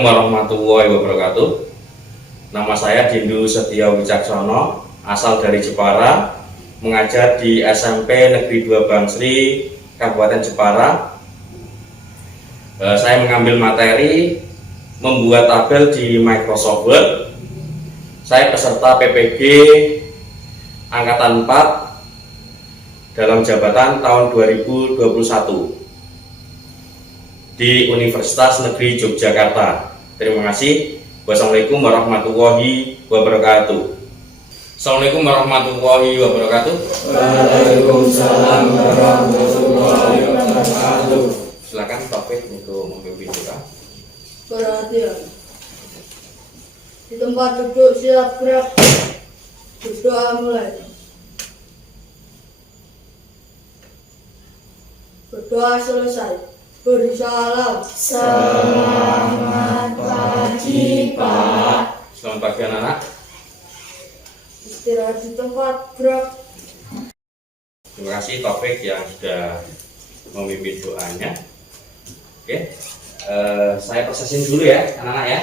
Assalamualaikum warahmatullahi wabarakatuh. Nama saya Dindu Setia Wicaksono, asal dari Jepara, mengajar di SMP Negeri 2 Bangsri, Kabupaten Jepara. Saya mengambil materi membuat tabel di Microsoft Word. Saya peserta PPG Angkatan 4 dalam jabatan tahun 2021 di Universitas Negeri Yogyakarta. Terima kasih. Wassalamualaikum warahmatullahi wabarakatuh. Assalamualaikum warahmatullahi wabarakatuh. Waalaikumsalam warahmatullahi wabarakatuh. Silakan Taufik untuk memimpin kita. Perhatian. Di tempat duduk siap gerak. Berdoa mulai. Berdoa selesai. Beri salam. Selamat pagi, Pak. Selamat pagi anak-anak. Istirahat di tempat gerak. Terima kasih Taufik yang sudah memimpin doanya. Oke, saya prosesin dulu ya anak-anak ya.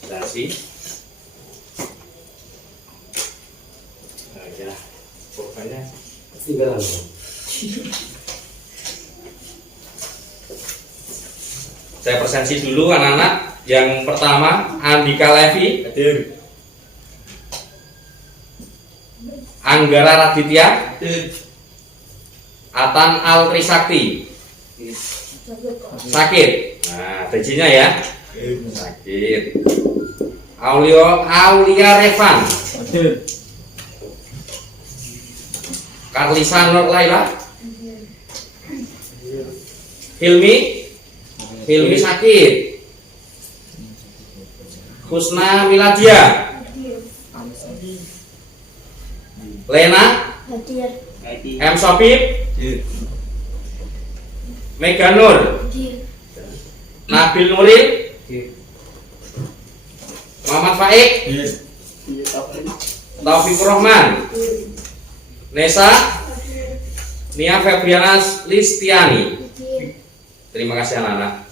Terima kasih. Ya, pokoknya tinggal. Saya presensi dulu anak-anak. Yang pertama Andika Levi, hadir. Anggara Raditya, hadir. Atan Altrisakti, sakit. Nah, tejinya ya, sakit. Aulia Revan, hadir. Karlisa Nur Laila, Hilmi sakit. Husna Miladia, Lena, Hadir. M. Sopip, Mega Nur, Nabil Nuril, Muhammad Faik, Taufikur Rahman, Nesa, Nia Febriana Listiani. Terima kasih anak-anak.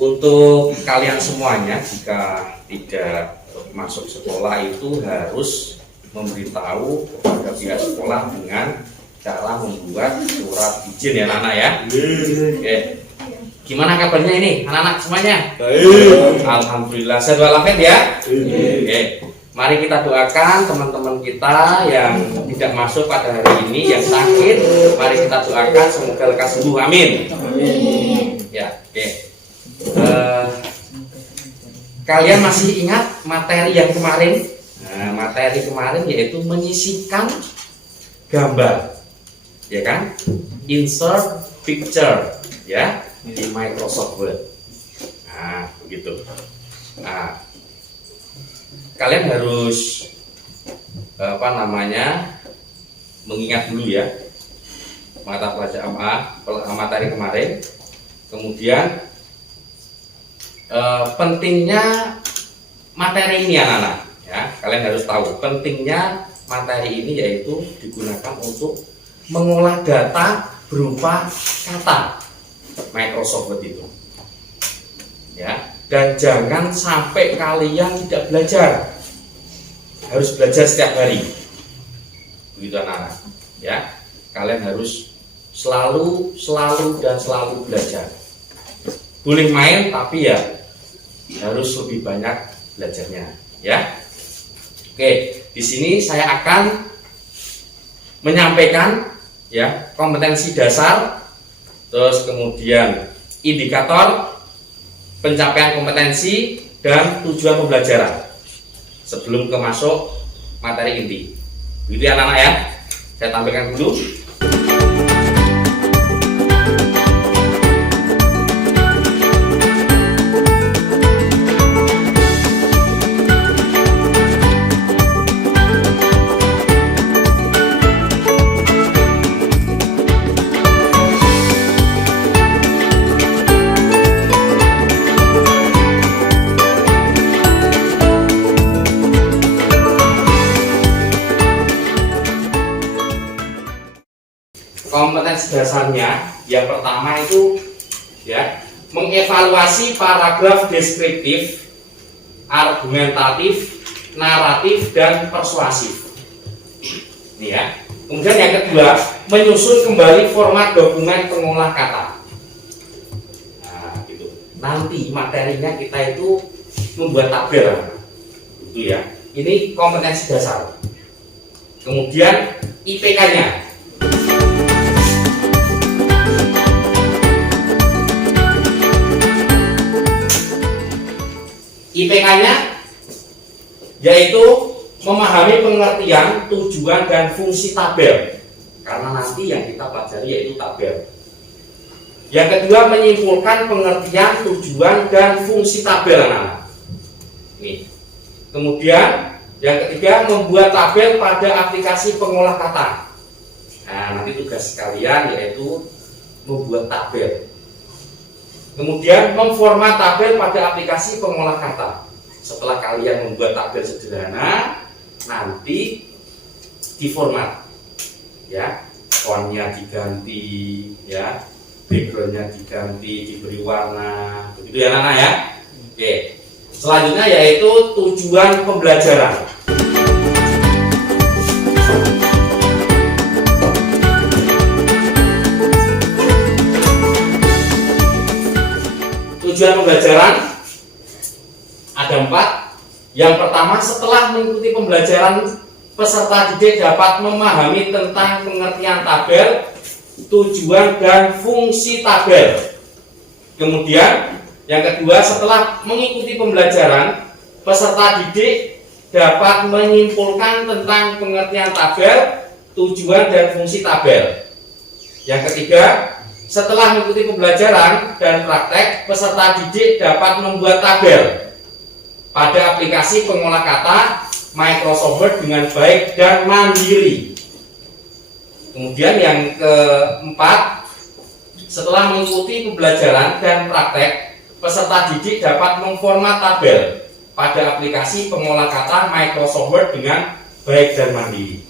Untuk kalian semuanya, jika tidak masuk sekolah itu harus memberitahu kepada pihak sekolah dengan cara membuat surat izin ya anak-anak ya. Oke. Gimana kabarnya ini anak-anak semuanya? Baik. Alhamdulillah sehat walafiat ya. Oke. Mari kita doakan teman-teman kita yang tidak masuk pada hari ini, yang sakit. Mari kita doakan semoga lekas sembuh. Amin. Amin. Ya, oke. Kalian masih ingat materi yang kemarin? Nah, materi kemarin yaitu menyisipkan gambar, ya kan? Insert picture, ya, di Microsoft Word. Nah, begitu. Nah, kalian harus mengingat dulu ya mata pelajaran materi kemarin. Kemudian pentingnya materi ini anak-anak ya, kalian harus tahu pentingnya materi ini yaitu digunakan untuk mengolah data berupa kata Microsoft Word itu ya. Dan jangan sampai kalian tidak belajar, harus belajar setiap hari, begitu anak-anak ya. Kalian harus selalu belajar. Boleh main tapi ya harus lebih banyak belajarnya ya. Oke, di sini saya akan menyampaikan ya kompetensi dasar, terus kemudian indikator pencapaian kompetensi dan tujuan pembelajaran sebelum masuk materi inti. Begitu ya anak-anak ya. Saya tampilkan dulu. Kompetensi dasarnya Yang pertama itu ya, mengevaluasi paragraf deskriptif, argumentatif, naratif, dan persuasif. Ini ya. Kemudian yang kedua, menyusun kembali format dokumen pengolah kata. Nah, gitu. Nanti materinya kita itu membuat tabel, gitu ya. Ini kompetensi dasar. Kemudian IPK-nya. IPK-nya yaitu memahami pengertian, tujuan, dan fungsi tabel. Karena nanti yang kita pelajari yaitu tabel. Yang kedua, menyimpulkan pengertian, tujuan, dan fungsi tabel. Nah, ini. Kemudian yang ketiga, membuat tabel pada aplikasi pengolah kata. Nah, nanti tugas kalian yaitu membuat tabel. Kemudian memformat tabel pada aplikasi pengolah kata. Setelah kalian membuat tabel sederhana, nanti diformat, ya, fontnya diganti, ya, backgroundnya diganti, diberi warna, begitu ya Nana ya. Oke. Selanjutnya yaitu tujuan pembelajaran. Tujuan pembelajaran ada 4. Yang pertama, setelah mengikuti pembelajaran, peserta didik dapat memahami tentang pengertian tabel, tujuan, dan fungsi tabel. Kemudian yang kedua, setelah mengikuti pembelajaran, peserta didik dapat menyimpulkan tentang pengertian tabel, tujuan, dan fungsi tabel. Yang ketiga, setelah mengikuti pembelajaran dan praktek, peserta didik dapat membuat tabel pada aplikasi pengolah kata Microsoft Word dengan baik dan mandiri. Kemudian yang keempat, setelah mengikuti pembelajaran dan praktek, peserta didik dapat memformat tabel pada aplikasi pengolah kata Microsoft Word dengan baik dan mandiri.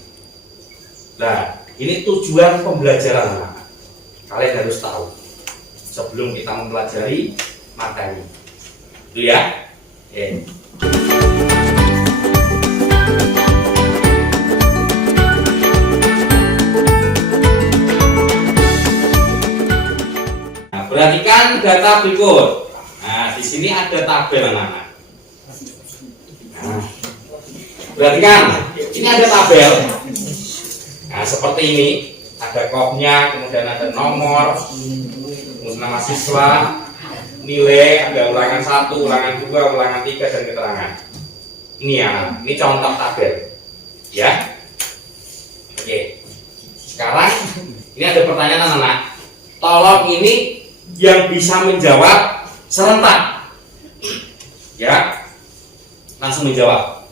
Nah, ini tujuan pembelajaran. Kalian harus tahu sebelum kita mempelajari materi. Itu ya. Oke. Nah, perhatikan data berikut. Nah, di sini ada tabel anak-anak. Nah, perhatikan, ini ada tabel. Nah, seperti ini, ada kopnya, kemudian ada nomor, kemudian nama siswa, nilai, ada ulangan 1, ulangan 2, ulangan 3, dan keterangan. Ini ya, ini contoh tabel. Ya. Oke. Sekarang ini ada pertanyaan anak-anak. Tolong ini yang bisa menjawab serentak. Ya. Langsung menjawab.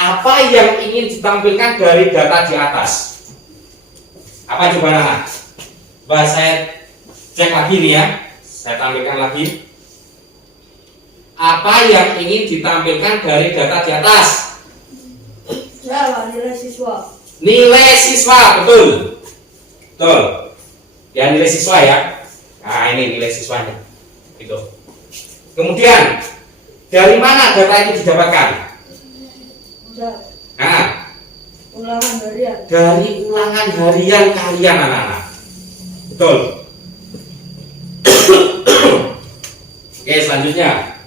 Apa yang ingin ditampilkan dari data di atas? Apa coba anak? Coba saya cek lagi nih ya. Saya tampilkan lagi. Apa yang ingin ditampilkan dari data di atas? Ya, nilai siswa. Nilai siswa, betul. Betul. Ya, nilai siswa ya. Nah, ini nilai siswanya. Gitu. Kemudian, dari mana data itu didapatkan? Nah, Ulangan harian. dari ulangan harian kalian anak-anak. Betul. Oke, selanjutnya.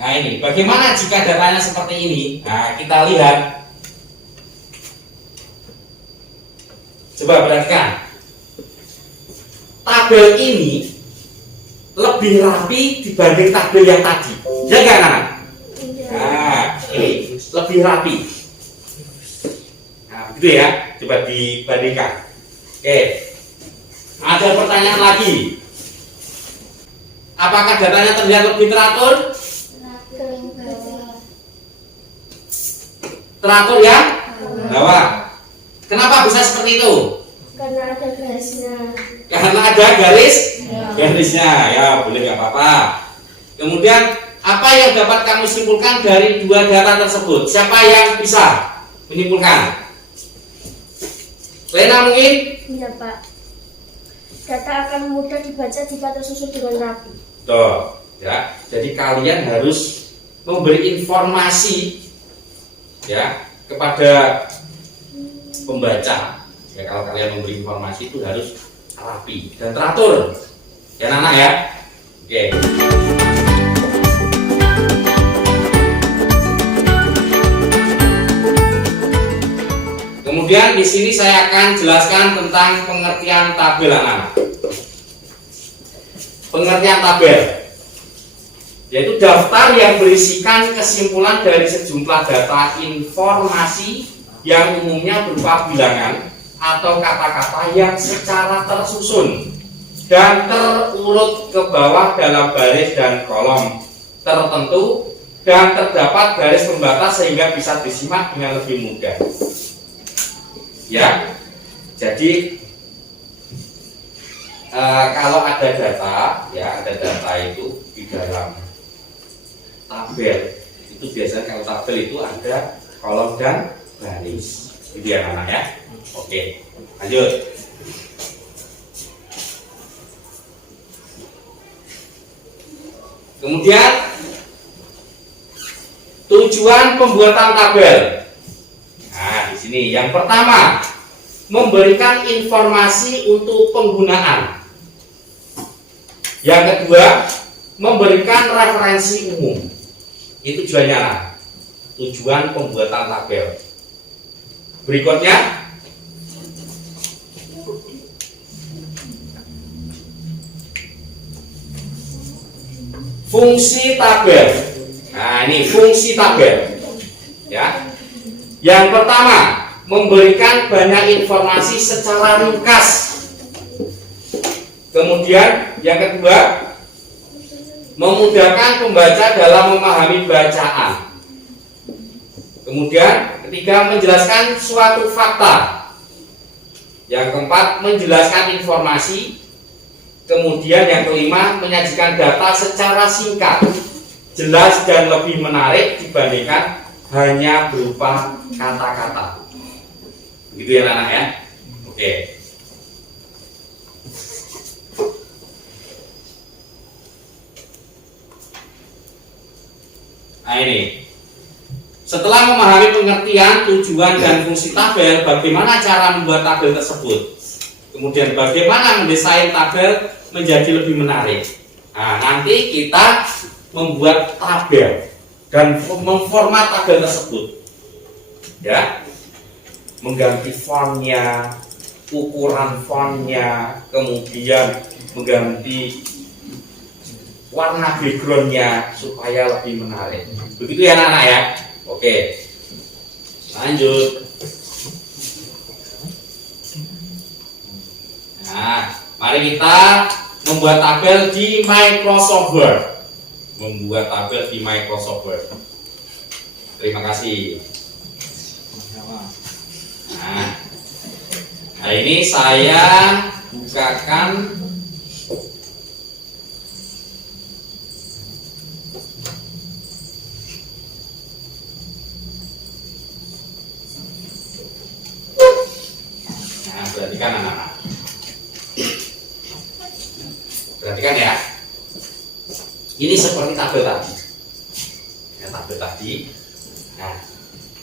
Nah, ini bagaimana jika datanya seperti ini? Nah, kita lihat. Coba perhatikan. Tabel ini lebih rapi dibanding tabel yang tadi. Ya enggak, anak? Nah, ini lebih rapi. Nah, begitu ya. Coba dibandingkan. Oke. Ada pertanyaan lagi. Apakah datanya terlihat lebih teratur? Teratur ya? Bawah. Kenapa bisa seperti itu? Karena ada garisnya. Karena ada garisnya. Ya, boleh nggak apa-apa. Kemudian, apa yang dapat kamu simpulkan dari dua data tersebut? Siapa yang bisa menyimpulkan? Lena mungkin? Iya Pak. Data akan mudah dibaca jika tersusun dengan rapi. Tuh, ya. Jadi kalian harus memberi informasi ya kepada pembaca. Ya, kalau kalian memberi informasi itu harus rapi dan teratur. Ya anak ya. Oke. Kemudian di sini saya akan jelaskan tentang pengertian tabel anak-anak. Pengertian tabel yaitu daftar yang berisikan kesimpulan dari sejumlah data informasi yang umumnya berupa bilangan atau kata-kata yang secara tersusun dan terurut ke bawah dalam baris dan kolom tertentu dan terdapat garis pembatas sehingga bisa disimak dengan lebih mudah. Ya, jadi kalau ada data, ya ada data itu di dalam tabel itu biasanya kalau tabel itu ada kolom dan baris, gitu ya anak ya. Oke, lanjut. Kemudian tujuan pembuatan tabel. Nah, di sini yang pertama memberikan informasi untuk penggunaan. Yang kedua memberikan referensi umum. Itu tujuannya. Tujuan pembuatan tabel. Berikutnya fungsi tabel. Nah, ini fungsi tabel. Ya. Yang pertama, memberikan banyak informasi secara ringkas. Kemudian yang kedua, memudahkan pembaca dalam memahami bacaan. Kemudian ketiga, menjelaskan suatu fakta. Yang keempat, menjelaskan informasi. Kemudian yang kelima, menyajikan data secara singkat, jelas dan lebih menarik dibandingkan hanya berupa kata-kata. Begitu ya anak ya. Oke. Nah ini. Setelah memahami pengertian, tujuan dan fungsi tabel, bagaimana cara membuat tabel tersebut? Kemudian bagaimana mendesain tabel menjadi lebih menarik? Nah, nanti kita membuat tabel dan memformat tabel tersebut. Ya. Mengganti fontnya, ukuran fontnya, kemudian mengganti warna backgroundnya supaya lebih menarik. Begitu ya anak-anak ya. Oke, lanjut. Nah, mari kita membuat tabel di Microsoft Word. Membuat tabel di Microsoft Word. Terima kasih. Nah, ini saya bukakan perhatikan anak-anak. Perhatikan ya. Ini seperti tabel tadi. Ya, tabel tadi. Nah,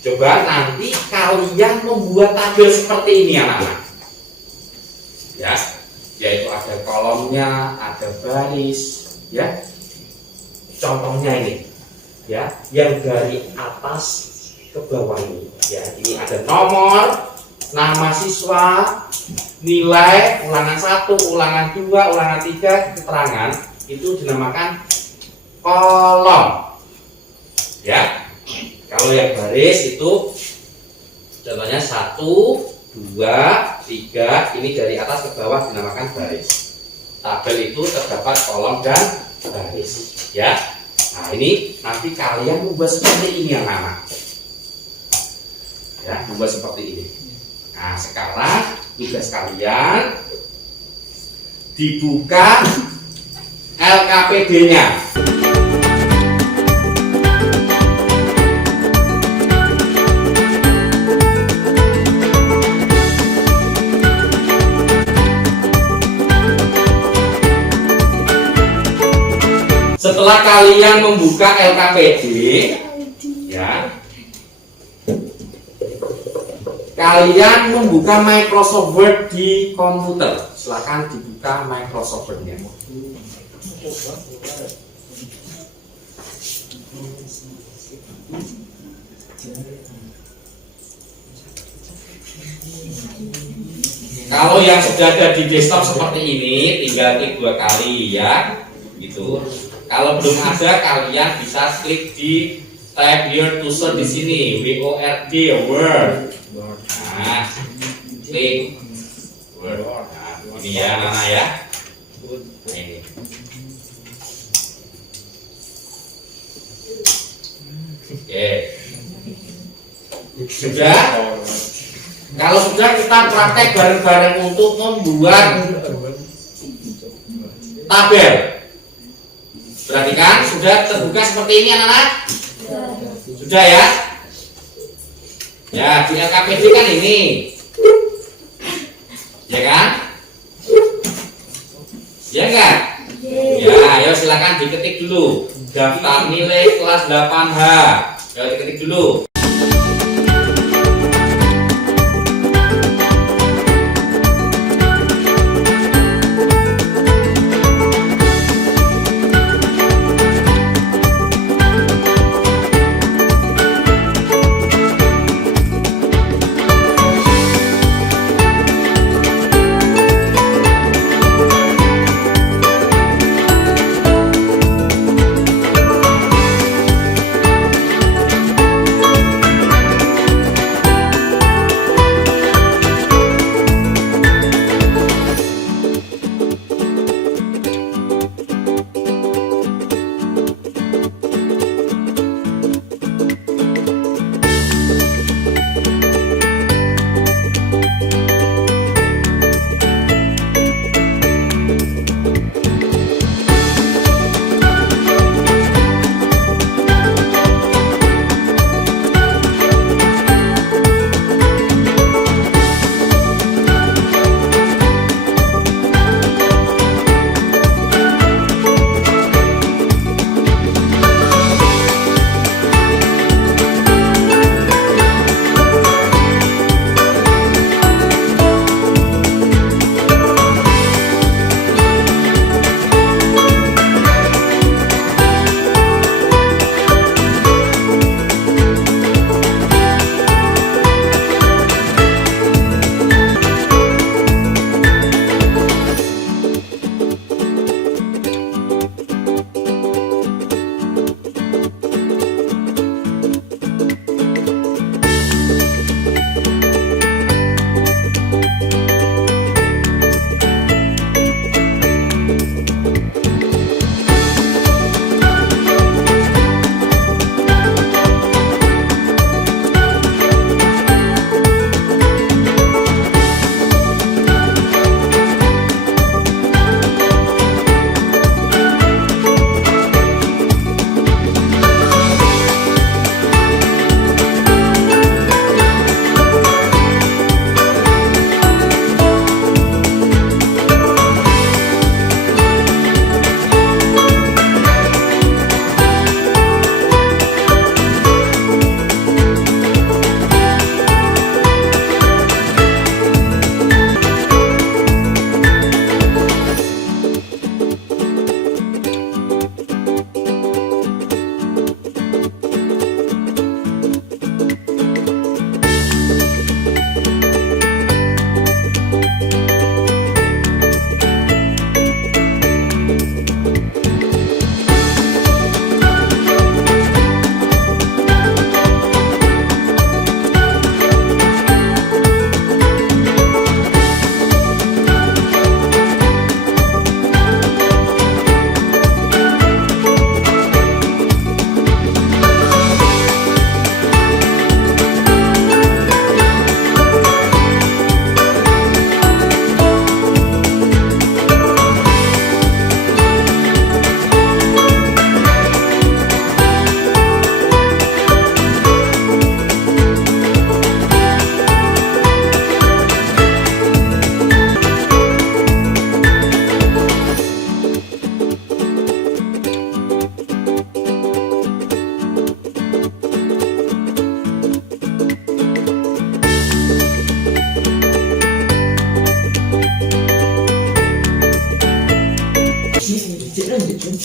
coba nanti kalian membuat tabel seperti ini anak-anak. Ya, yaitu ada kolomnya, ada baris, ya. Contohnya ini, ya, yang dari atas ke bawah ini. Ya, ini ada nomor, nama siswa, nilai, ulangan 1, ulangan 2, ulangan 3, keterangan, itu dinamakan kolom. Ya. Kalau yang baris itu contohnya 1, 2, 3, ini dari atas ke bawah dinamakan baris. Tabel itu terdapat kolom dan baris, ya. Nah, ini nanti kalian membuat seperti ini anak-anak. Ya, membuat seperti ini. Nah, sekarang tugas kalian dibuka LKPD-nya. Setelah kalian membuka LKPD, ya, kalian membuka Microsoft Word di komputer. Silakan dibuka Microsoft Word-nya. Kalau yang sudah ada di desktop seperti ini, tinggal klik 2 kali ya, gitu. Kalau belum ada, kalian bisa klik di tab here to search di sini, WORD, Word. Nah, klik Word. Nah, ini ya, Nana ya. Nah, ini. Oke. Sudah? Kalau sudah, kita praktek bareng-bareng untuk membuat tabel. Perhatikan, sudah terbuka seperti ini anak-anak? Sudah ya? Ya, di LKPD kan ini. Ya kan? Ya enggak? Ya, ayo silakan diketik dulu. Daftar nilai kelas 8H. Ayo diketik dulu.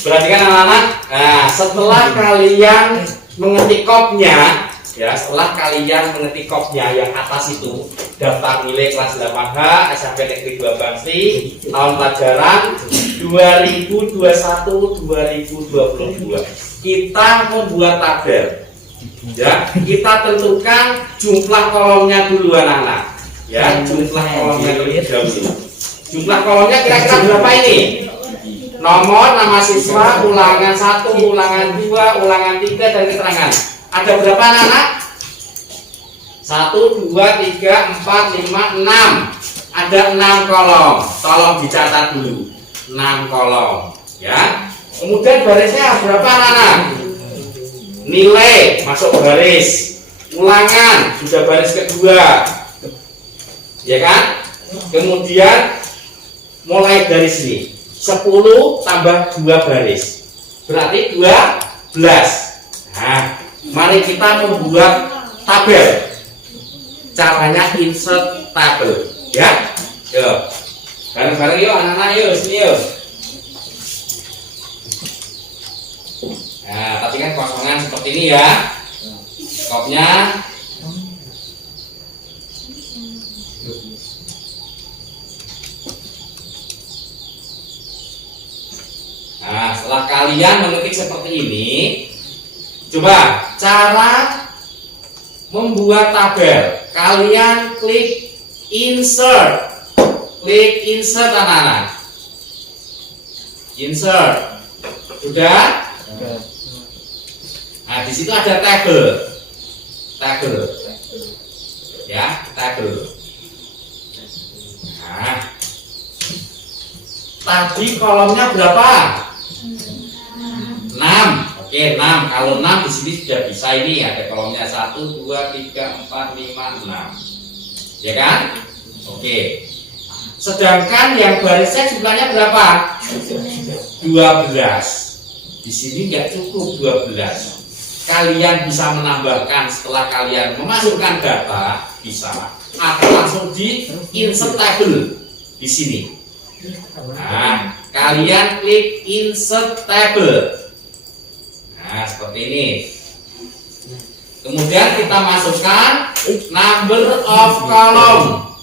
Perhatikan anak-anak. Nah, setelah kalian mengetik kopnya, ya, setelah kalian mengetik kopnya yang atas itu, daftar nilai kelas 8H SMP Negeri 2 Bangsi, tahun pelajaran 2021-2022. Kita membuat tabel. Ya, kita tentukan jumlah kolomnya dulu anak-anak. Ya, jumlah kolomnya dulu. Jumlah kolomnya kira-kira berapa ini? Nomor, nama siswa, ulangan 1, ulangan 2, ulangan 3, dan keterangan. Ada berapa anak-anak? 1, 2, 3, 4, 5, 6. Ada 6 kolom. Tolong dicatat dulu. 6 kolom. Ya. Kemudian barisnya berapa anak-anak? Nilai masuk baris. Ulangan sudah baris kedua. Ya kan? Kemudian mulai dari sini. 10 tambah 2 baris berarti 12. Nah, mari kita membuat tabel. Caranya insert tabel, ya. Yuk, bareng-bareng yuk anak-anak, yuk sini yuk. Nah, tadi kan kosongan seperti ini ya. Kopnya. Nah, setelah kalian mengetik seperti ini, coba cara membuat tabel. Kalian klik insert. Klik insert anak-anak. Insert. Sudah? Nah, di situ ada tabel. Tabel. Ya, tabel. Nah, tadi kolomnya berapa? 6. Oke, 6. Kalau 6 di sini sudah bisa, ini ada kolomnya 1, 2, 3, 4, 5, 6. Ya kan? Oke. Sedangkan yang barisnya jumlahnya berapa? 12. Di sini nggak cukup 12. Kalian bisa menambahkan setelah kalian memasukkan data, bisa, atau langsung di insert table di sini. Nah, kalian klik insert table. Nah, seperti ini. Kemudian kita masukkan number of column.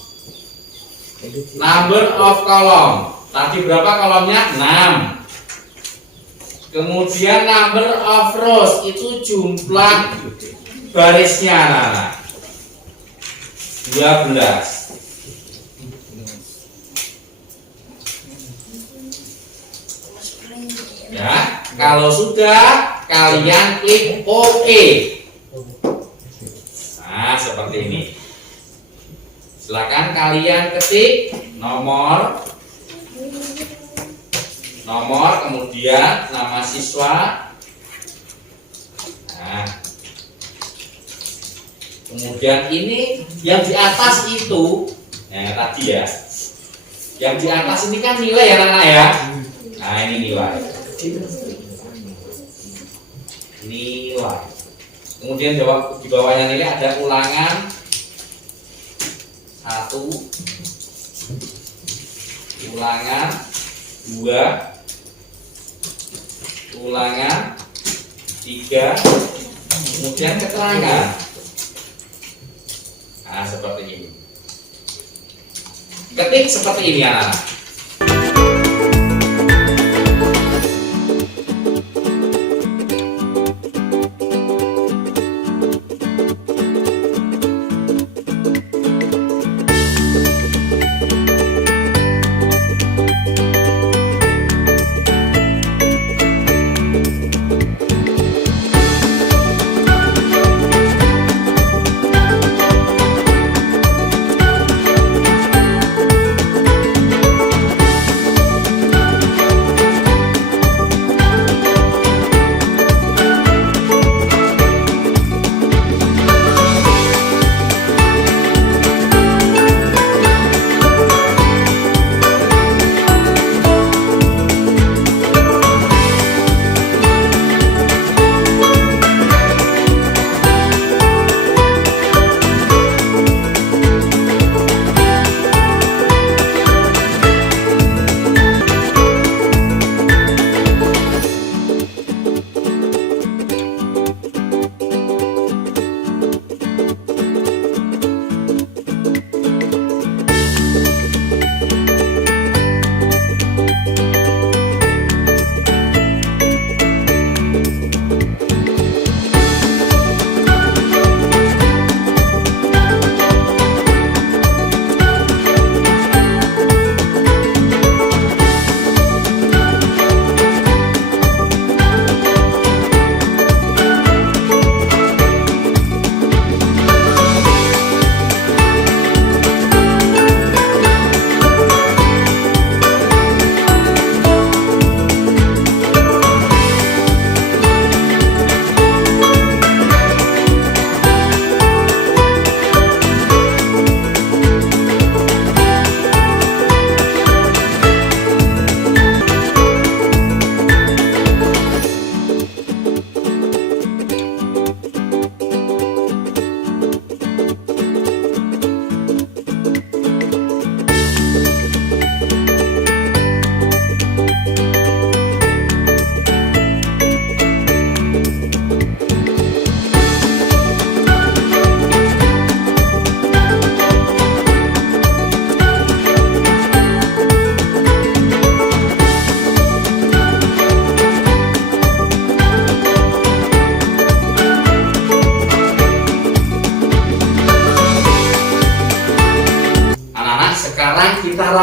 Number of column. Tadi berapa kolomnya? 6. Kemudian number of rows, itu jumlah barisnya anak-anak. 12. Ya, kalau sudah kalian klik OK. Nah, seperti ini. Silakan kalian ketik nomor, kemudian nama siswa. Nah, kemudian ini yang di atas itu, yang tadi ya. Yang di atas ini kan nilai ya anak-anak ya. Nah, ini nilai. Nilai. Kemudian di bawahnya nilai ada ulangan 1, ulangan 2, ulangan 3, kemudian keterangan. Nah, seperti ini. Ketik seperti ini anak-anak.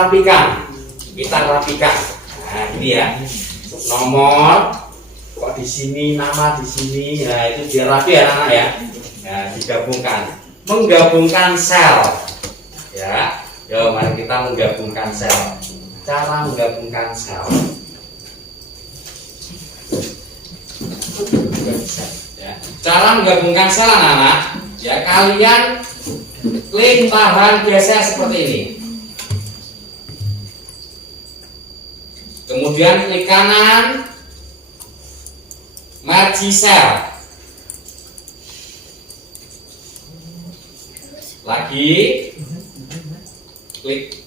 rapikan. Nah, ini ya. Nomor kok di sini, nama di sini. Nah, itu biar rapi ya anak-anak ya. Nah, digabungkan. Menggabungkan sel. Ya. Yo, mari kita menggabungkan sel. Cara menggabungkan sel. Ya. Cara menggabungkan sel anak-anak, ya kalian klik tahan geser seperti ini. Kemudian klik kanan, merge cell. Lagi klik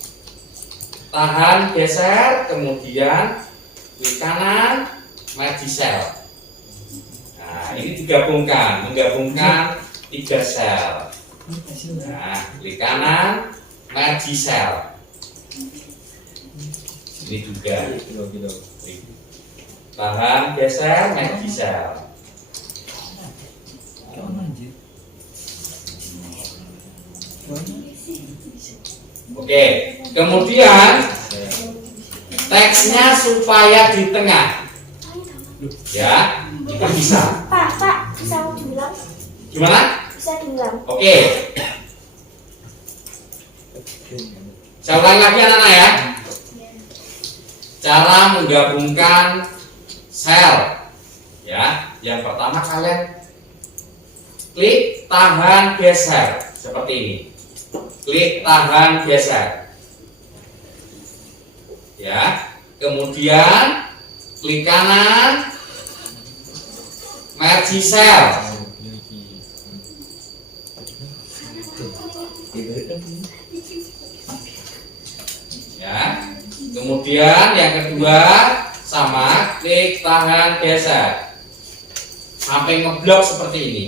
tahan geser, kemudian klik kanan, merge cell. Nah, ini digabungkan, menggabungkan 3 sel. Nah, klik kanan, merge cell. Ini juga. Klik tahan geser, merge cell. Oke, kemudian teksnya supaya di tengah. Ya, kita bisa. Pak, bisa diulang? Gimana? Bisa diulang. Oke. Saya ulangi lagi anak-anak ya. Cara menggabungkan sel. Ya, yang pertama kalian klik tahan geser seperti ini. Klik tahan geser. Ya, kemudian klik kanan, merge cell. Ya, kemudian yang kedua sama, klik tahan geser sampai ngeblok seperti ini.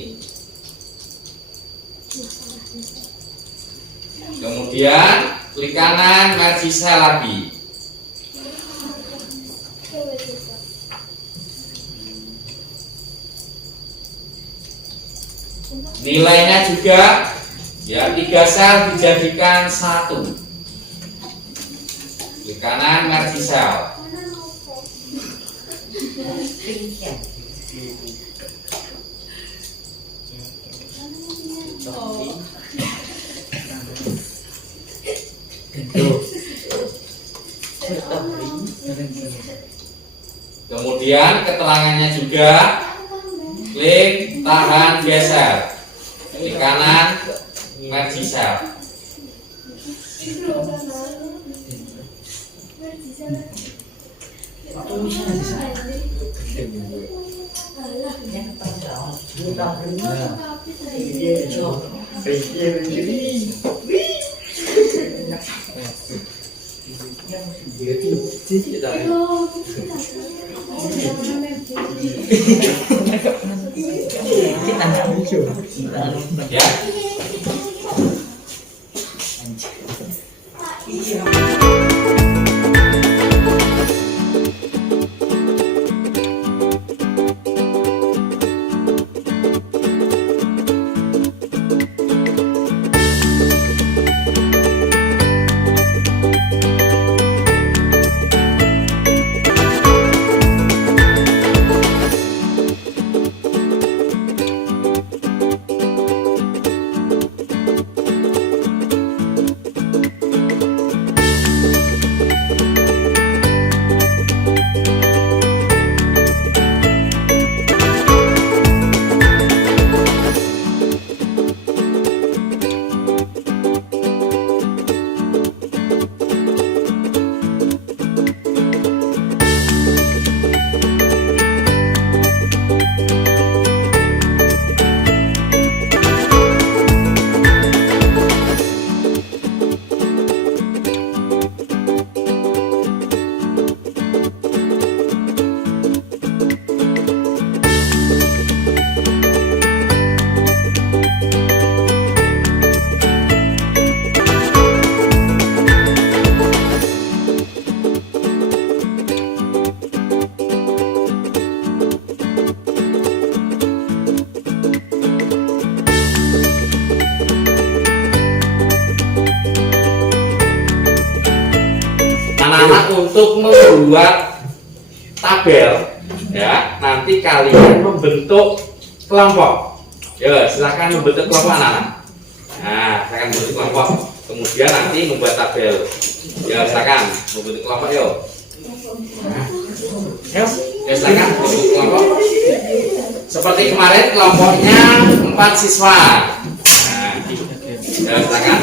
Kemudian klik kanan, merge cell lagi. Nilainya juga ya 3 sel dijadikan 1. Klik kanan, merge cell. Kemudian keterangannya juga klik tahan geser. Klik kanan, merge cell. Ya. membuat tabel, ya, nanti kalian membentuk kelompok. Ya, silakan membentuk kelompok anak-anak. Nah, silakan membentuk kelompok. Kemudian nanti membuat tabel. Ya, silakan membentuk kelompok yuk. Nah, ya, silakan membentuk kelompok. Seperti kemarin kelompoknya 4 siswa. Nah, ya, silakan.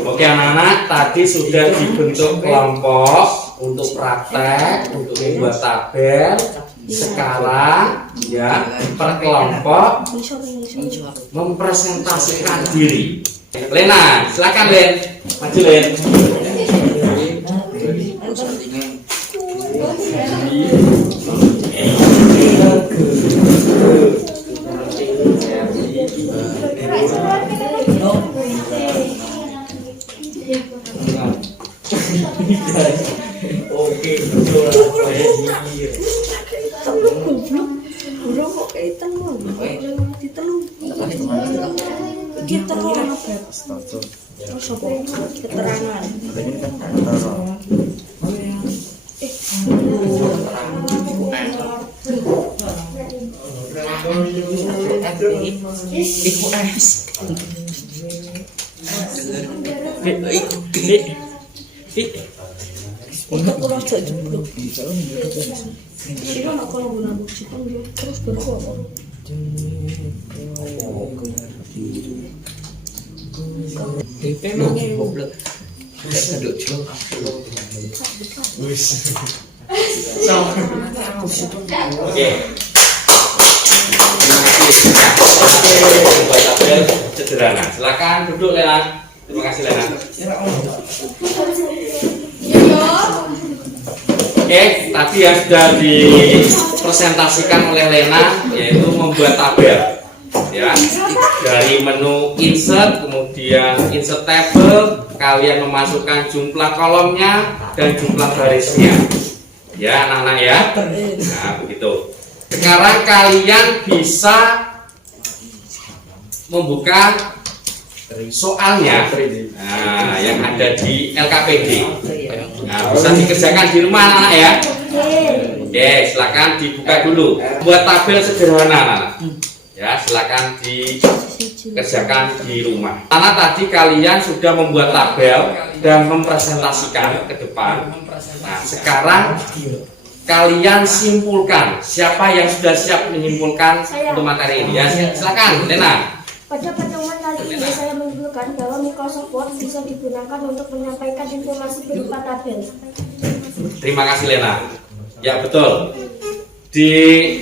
Oke anak-anak, tadi sudah dibentuk kelompok untuk praktek, untuk membuat tabel. Sekarang ya per kelompok mempresentasikan diri. Lena, silakan Len, maju Len. Oke, Oke. Membuat tabel sederhana. Silakan duduk Lena. Terima kasih Lena. Oke, tadi yang sudah dipresentasikan oleh Lena yaitu membuat tabel. Ya, dari menu insert, kemudian insert table, kalian memasukkan jumlah kolomnya dan jumlah barisnya. Ya, anak-anak ya. Nah, begitu. Sekarang kalian bisa membuka soalnya, nah, yang ada di LKPD. Nah, bisa dikerjakan di rumah anak-anak ya. Oke, silakan dibuka dulu. Buat tabel sederhana anak-anak. Ya, silakan dikerjakan di rumah. Karena tadi kalian sudah membuat tabel dan mempresentasikan ke depan. Nah, sekarang kalian simpulkan. Siapa yang sudah siap menyimpulkan untuk materi ini? Ya, silakan, Lena. Pada pertemuan kali ini saya menyimpulkan bahwa Microsoft Word bisa digunakan untuk menyampaikan informasi berupa tabel. Terima kasih Lena. Ya betul. Di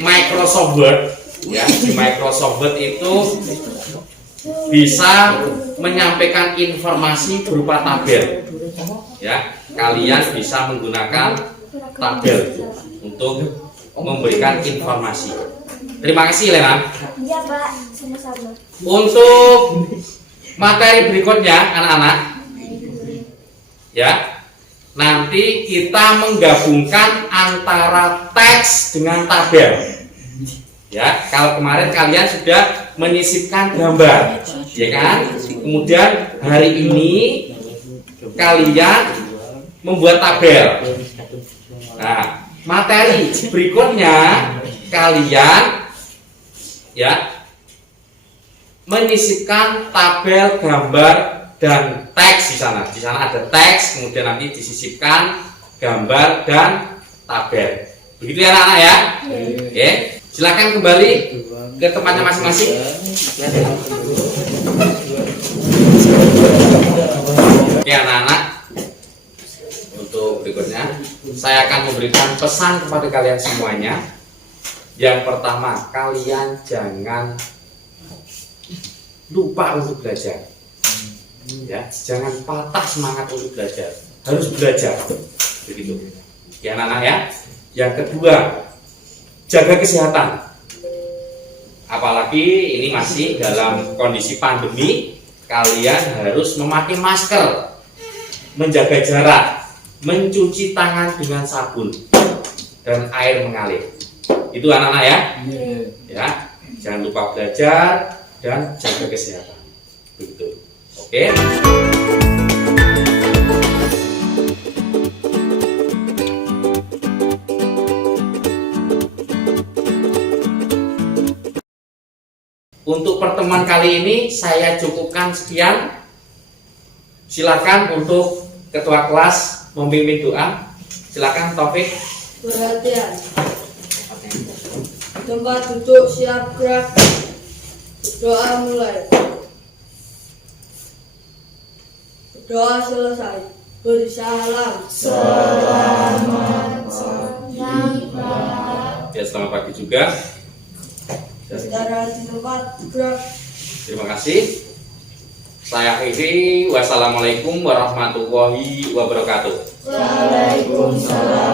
Microsoft Word, ya di Microsoft Word itu bisa menyampaikan informasi berupa tabel. Ya, kalian bisa menggunakan tabel untuk memberikan informasi. Terima kasih Lena. Iya Pak, sama-sama. Untuk materi berikutnya anak-anak, ya nanti kita menggabungkan antara teks dengan tabel. Ya, kalau kemarin kalian sudah menyisipkan gambar, ya kan? Kemudian hari ini kalian membuat tabel. Nah, materi berikutnya kalian ya menyisipkan tabel, gambar, dan teks di sana. Di sana ada teks, kemudian nanti disisipkan gambar dan tabel. Begitu ya anak-anak ya. Oke, silakan kembali ke tempatnya masing-masing. Oke anak-anak, untuk berikutnya saya akan memberikan pesan kepada kalian semuanya. Yang pertama, kalian jangan lupa untuk belajar. Ya, jangan patah semangat untuk belajar. Harus belajar. Begitu. Ya anak-anak ya. Yang kedua, jaga kesehatan. Apalagi ini masih dalam kondisi pandemi, kalian harus memakai masker, menjaga jarak, mencuci tangan dengan sabun dan air mengalir. Itu anak-anak ya. Ya, jangan lupa belajar dan jaga kesehatan. Begitu. Oke. Untuk pertemuan kali ini saya cukupkan sekian. Silakan untuk ketua kelas memimpin doa. Silakan Taufik. Perhatian. Tempat duduk siap gerak. Doa mulai. Doa selesai. Beri salam. Selamat siang. Ya, selamat pagi juga. Saudara di tempat gerak. Terima kasih. Saya akhiri. Wassalamualaikum warahmatullahi wabarakatuh. Waalaikumsalam.